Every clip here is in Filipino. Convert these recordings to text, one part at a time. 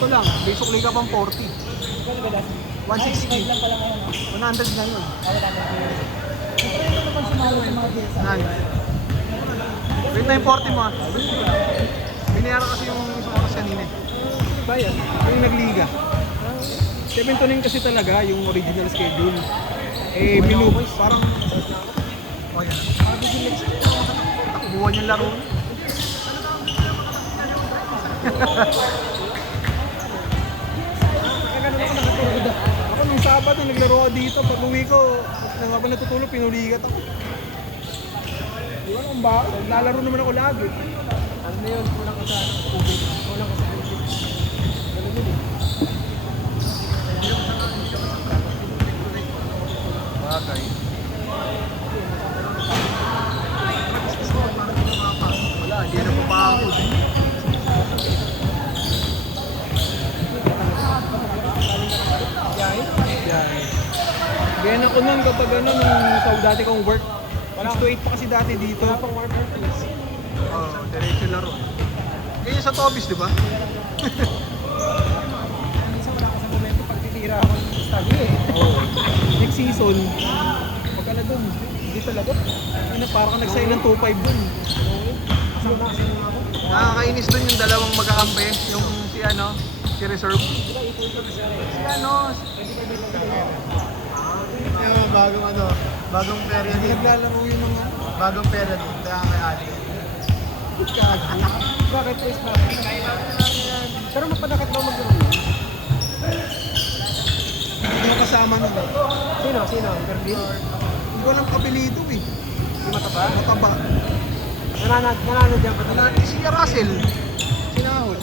Sakto lang. Basically ka pang 40. 160. 100 na yun. Nan. Wait na yung 40 mo ah. Binayaran kasi yung isang oras kanina. Bayan. Yung nagliga. 7 to 9 kasi talaga yung original schedule. Eh, minute. Parang... Oh yan. Takbuhan yung laro. Ako nung Sabado naglaro ako dito. Pag uwi ko, nang habang natutulog, pinuligat ako. Di ba nung ba? Lalaro naman ako lagi. Ano na yun? Kulang ka sa tubig. Kulang ka sa tubig. Ganun yun eh. Bagay. Wala, hindi na papakod. Ganyan ako nun kapag ano, nung sa dati kong work. 6 to 8 pa kasi dati dito. Wala pang work please. Oo, diretso laro. Ganyan sa Tobis, di ba? Minsan wala ka sa momento pag titira ako ng study eh. Oo. Next season, Pagka na dun, hindi talaga. ano, parang ka nag-sign ng 2.5 dun. Kasama kasi nga ako. Nakakainis dun yung dalawang magkakampi, yung si ano, si Reserve. Si ano, Yung bagong ano, bagong period hindi din. naglalaro yung mga... Bagong period din. Kaya kay Ali. Bakit please ba? Pero mapadakit ba mag-gano'n yun? Hindi mo kasama nun. Sino? Sino? Berlin? Hindi ko lang kapilito eh. Si Mataba? Mataba. Nanalo dyan pa Wala, si Russell. Sinahol.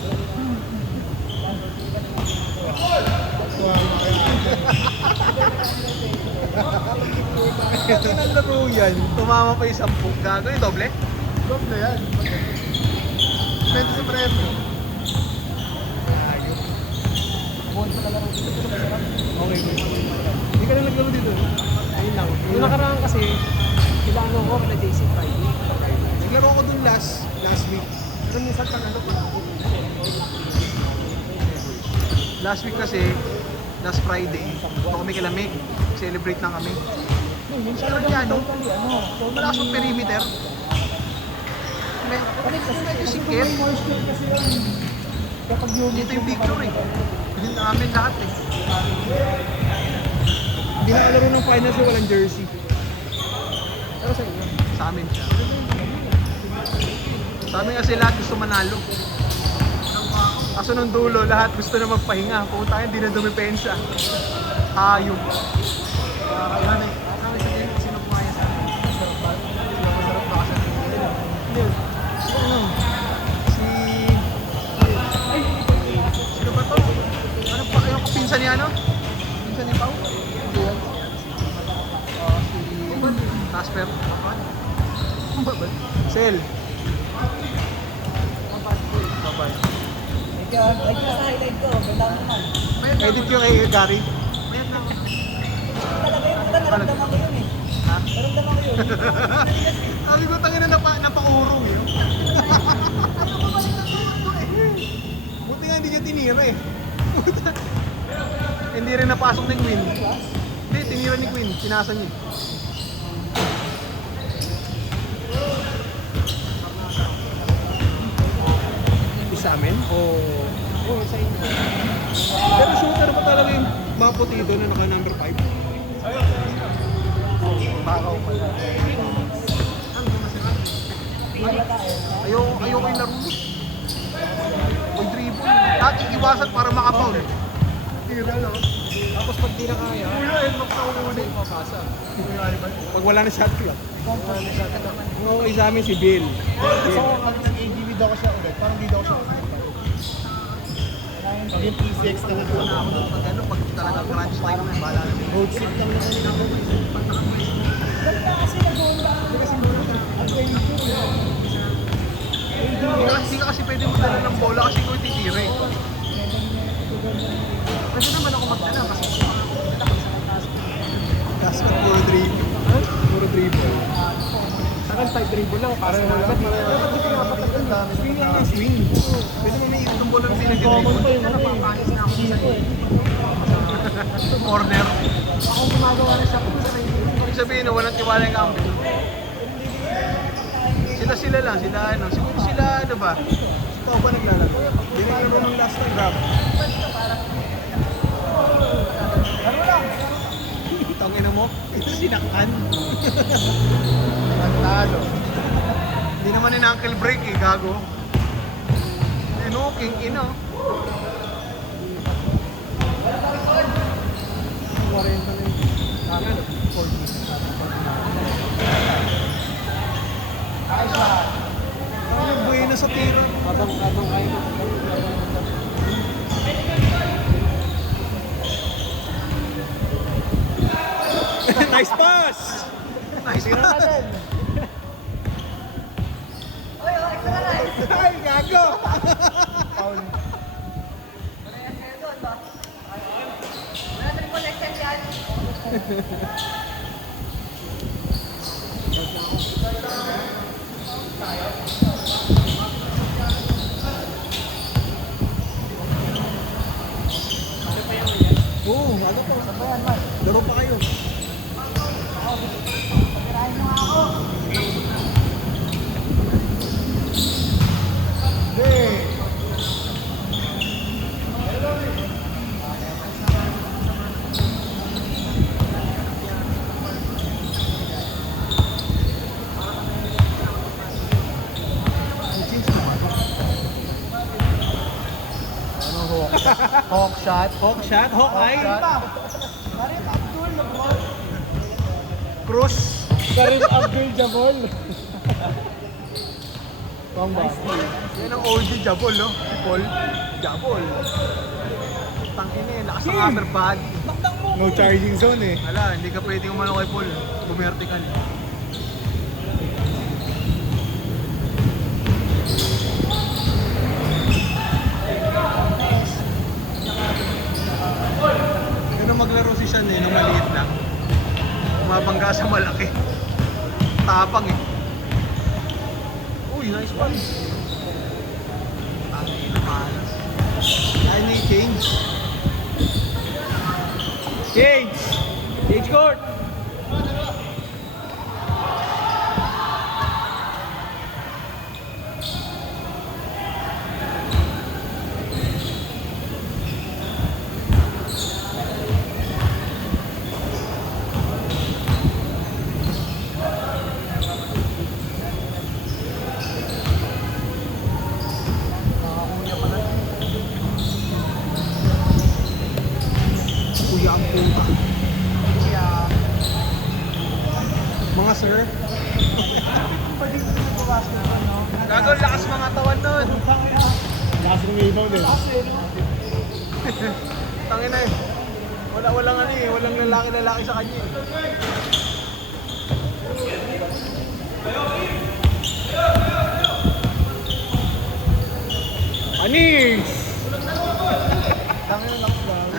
Kaya nalaro yan. Tumama pa yung 10. Gago yung doble? Doble yan. Depende sa premyo. Buwan pa laro dito. Ito masarap. Okay. Hindi ka na naglaro dito. Ayun lang. Yung nakaraan kasi, kailangan ko na JC Friday. Naglaro ko dun last week. Pero minsan pag ano, Last week kasi, last Friday, ito kami kilamig. Celebrate lang kami. Ano? Malakas ang perimeter. Medyo sikit. kapag yung Dito yung picture eh. Hindi namin lahat eh. Hindi na kalaro ng finals yung walang jersey. pero sa inyo, Sa amin siya. Sa amin kasi lahat gusto manalo. Kaso nung dulo, lahat gusto na magpahinga. Puta, hindi na dumipensa. Hayop. Kaya eh. Kami sa game, sino kumaya sa akin? Masarap ba? Masarap ba kasi? Hindi. Ano? Sino ba to? Ano pa? Yung pinsan ni ano? Pinsan ni Pao? Hindi yan. Si Casper. Sel. Babay. like sa highlight ko, ganda naman. Edit yung kay Gary. Talaga yun, naramdaman ko yun eh. Ha? Naramdaman ko yun. Sabi ko tangin na napaurong yun. Buti nga hindi niya tinira eh. Hindi rin napasok ni Queen. Hindi, tinira ni Queen. Sinasa niya. Sa amin? Oo, sa inyo. Pero shooter pa talaga yung maputi doon na naka number 5. Bakaw pa yan. Ayaw ko yung laro mo. May dribble. Dati iwasan para makapaul. Tira lang. Tapos pag di na kaya, Kuya, headlock sa ulo. papasa. Pag wala na shot clock. Okay sa amin si Bill. So, kami nag-ADV daw ko siya ulit. Parang di daw siya ulit. Pag yung PCX na lang na ako. Pag ano, pag talaga crunch time na, bala na. Road trip lang naman yun ako. Ganda kasi nag-ganda. Kasi ang 22 Hindi ka kasi pwede magdala ng bola kasi kung titira eh. Pwede naman ako magdala kasi Basket, puro dribble. Puro dribble. Saka 5 dribble lang para Pareho lang, pareho lang. dapat di pinapatagod ang dami. Swing lang ng swing. Pwede mo may itong bola ng Common pa pinag-dribble. yung ano eh. Corner. Ako gumagawa ng shot ko sa kayo. Ibig sabihin, no, walang tiwala yung kampo. Sila lang, sila ano. Siguro sila, ano ba? Ito ba naglalaro? Hindi naglaro ng last na grab. Ano lang? Tangina mo, sinaktan. Nagtalo. Hindi naman ni Uncle Break eh, gago. Ano, king ino. 40 na yun. Ano? 40. Ay, siya. Ano, buhay na sa tiro. Habang kayo. Nice pass! Nice pass! Ay, gago! Foul. Oo, ano po? Laro pa kayo. Hey! Ano hawk? Hawk shot? Hawk shot, hawk eye. shot. Cross. Karim Abdul-Jabbar. Pamba. Yan ang OG Jabol, no? Paul. Jabol. Tangina eh, lakas ng upper body. No charging zone eh. Wala, hindi ka pwedeng umano kay Paul. Bumerte ka niya. Yun ang maglaro si Sean eh, nung maliit lang. Umabangga sa malaki. Tapang eh. Uy, nice one. Tangina, malas. Ay, ni Change. Change! Change court! Kuya ang puta. Mga sir. Gago, lakas mga tawan nun. Lakas ng ibaw din. Tangin na eh. Walang ano eh, walang lalaki sa kanya eh. Anis! Dami ng lockdown.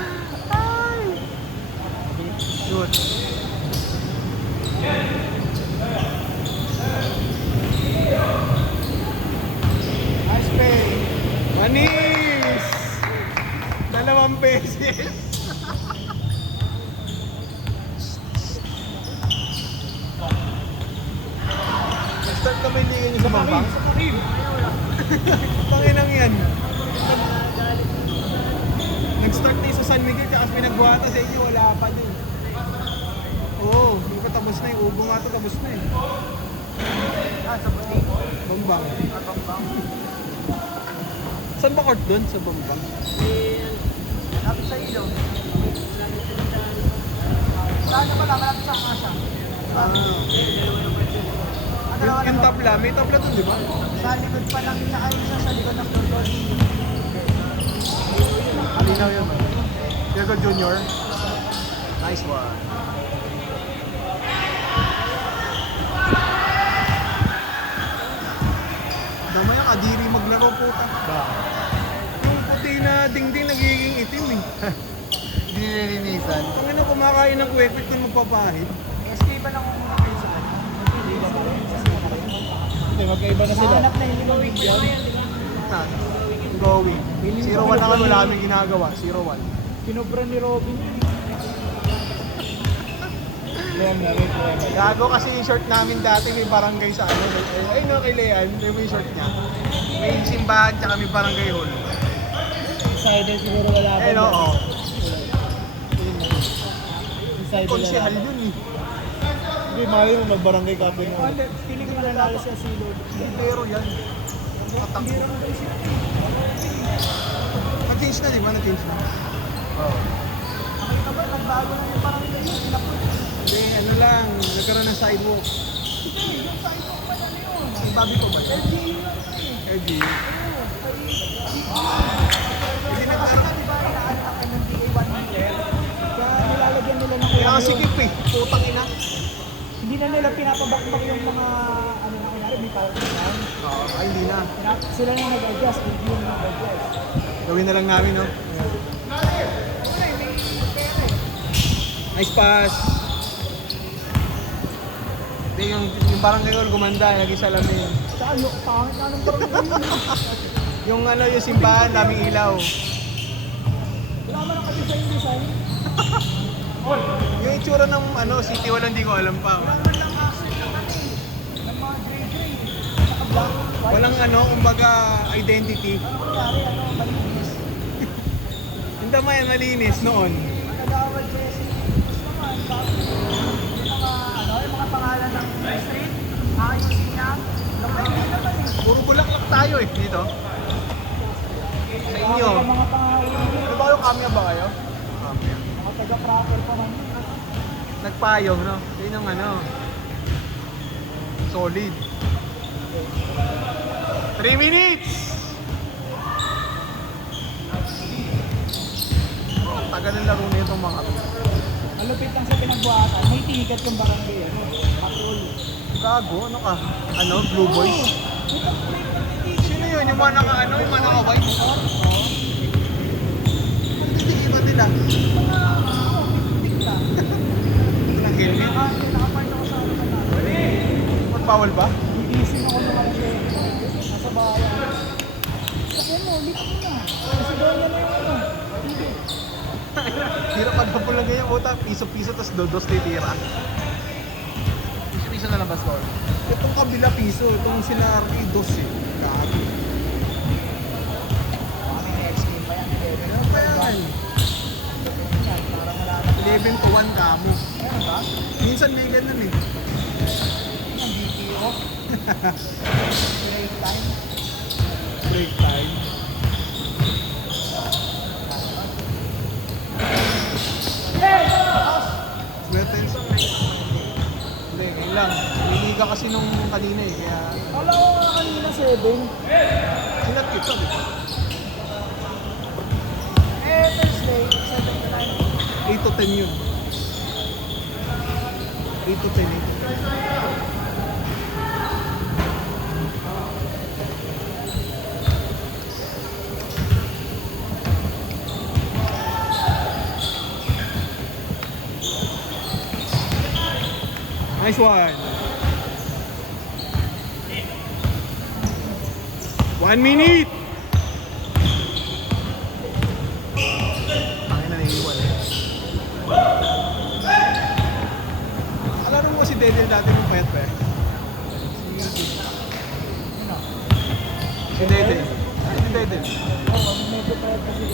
Shoot. Nice play. Manis! 2 beses. Nag-start na ba yung liga niyo sa Bambang? Panginang yan. Nag-start na yung sa San Miguel, tsaka pinagbuhata sa inyo, wala pa din. Oo, hindi pa tapos na yung ubo nga to, tapos na eh. Sa puti. Bambang. Bambang. Saan ba court doon sa Bambang? Malapit sa ilo. Saan na pala? Malapit sa Asa. Ah, yung tabla, may tabla doon, di ba? Sa likod pa lang niya kayo sa likod ng Lordon. Alinaw yun. Diego Junior. Nice one. Damaya kadiri maglaro po ka. Ba? Yung puti na dingding nagiging itim eh. Hindi nilinisan. Kung ano kumakain ng kwekit kung magpapahid. SK ba lang kung kayo sa kanya? eh. Magkaiba na sila. Mahanap na yung limang bigyan. Yan. Going. 0-1 na kami, wala kaming ginagawa. 0-1. Kinobra ni Robin. Leon na rin. Gago kasi yung short namin dati may barangay sa ano. Ay no, kay Leon, yung short niya. May simbahan tsaka may barangay hall. Insider siguro wala pa. Eh no, oh. Insider Konsehal wala. yun eh. Hindi, mali mo mag-barangay captain mo. Feeling ko mananalo si Asilo. Pero yan. Patakbo. Nag-change na, di ba? Nag-change na. Oo. Nakita ba, nagbago na yung parang ito yun. Hindi, ano lang, nagkaroon ng sidewalk. Yung sidewalk pa yan yun. Ang babi ko ba? LG. Hindi nagkaroon. Di ba, inaantakan ng DA1 meter? Kaya nilalagyan nila ng Kaya kulang kasi yun. sikip eh. Putang ina. Hindi na nila pinapabakbak yung mga, ano na kunwari, may parking lang. Oo, ay hindi na. Sila na nag-adjust, hindi yung nag-adjust. Gawin na lang namin, no? Nice pass. Hindi, yung barangay hall gumanda, naging salamin. Tsaka yung pangit na ng parang Yung ano, yung simbahan, daming ilaw. wala man ang ka-design. Yung itsura ng ano, City Hall, hindi ko alam pa. Wala man lang accent ng ano eh. Ng mga gray-gray. Saka black, white. Walang ano, kumbaga, identity. Ano kunyari, ano, malinis. Hindi naman malinis noon. Nagawad Jesse. Gusto naman, bakit? Yung mga, ano, yung mga pangalan ng street, ayusin niya. Nakapagay naman eh. Puro bulaklak tayo eh, dito. Sa inyo. Yung mga pangalan, Ano ba kayo, kamya ba kayo? Kamya. mga taga-cracker pa man. Nagpayong, no? Yun ang ano. Solid. 3 minutes! Ang tagal ng laro na itong mga to. Malupit lang sa pinagbuhatan, may ticket yung barangay, ano, patrol. Gago, ano ka? Ano? Blue Boys? Sino yun? Yung mga naka ano? Yung mga naka white? Ano titikipan nila? Ilang helmet? Nakapark ako sa ano na. Magbawal ba? Gigising ako ng ako nasa bayan. Kasi ano, ulit ko na. Kasi doon na yung ano. Tira pag hapon lang ganyan, uta, piso-piso, tapos dos titira. Piso-piso na labas ko. Itong kabila piso, itong sila Arky, dos eh. Gabi. Kami next game pa yan. Ano ba yan? Parang wala na. 11 to 1 kamo. Meron ba? Minsan may ganun eh. Ang BPO. Break time. Break time. Weapons. Hindi, ngayon lang. Niliga kasi nung kanina eh, kaya Kala ko nga kanina 7. sinat kita, di ba? Thursday, 7 to 9. 8 to 10 yun. 8 to 10 eh. Nice one. 1 minute. Tangin na naiiwan eh. Alaro mo si Dedel dati mong payat pa eh. Si Dedel. Si Dedel. Oo, medyo pa rin kasi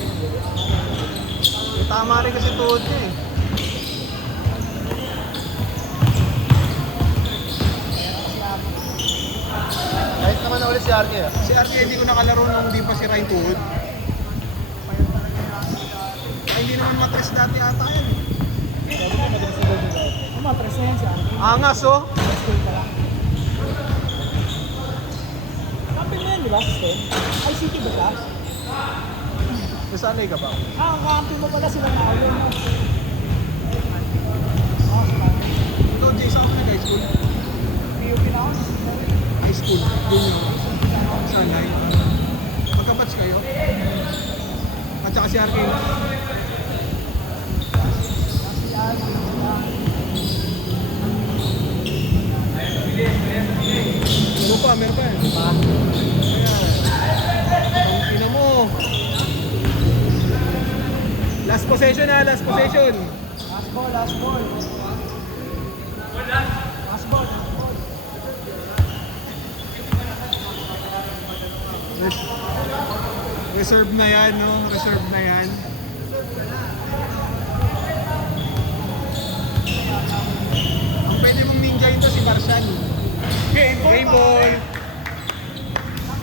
Tama rin kasi tuhod niya eh. Kahit naman na ulit si Arke ah. Si RK hindi ko nakalaro nung di pa sira yung tuhod. Ay, hindi naman matres dati ata yan eh. Sabi ko madalas sa gold nila. Umatras na yan si Arkin. Angas oh. School pa lang. Kampi mo yan, di ba? Stem? ICT ba siya? Nasanay ka ba? Ah, ang kampi mo pala sila na ayaw mo. Ikaw, Jay, saan ka nag-high school? PUP na ako. High school. Junior. Sanay. Magkapats kayo? At saka si RK. Pero pa, meron pa. Pa. Ang ina mo. Last possession ha, last possession. Last ball, last ball. Last ball, last ball. Reserve na yan, no? Reserve na yan. Ang pwede mong ninja ito si Marshall. Game ball!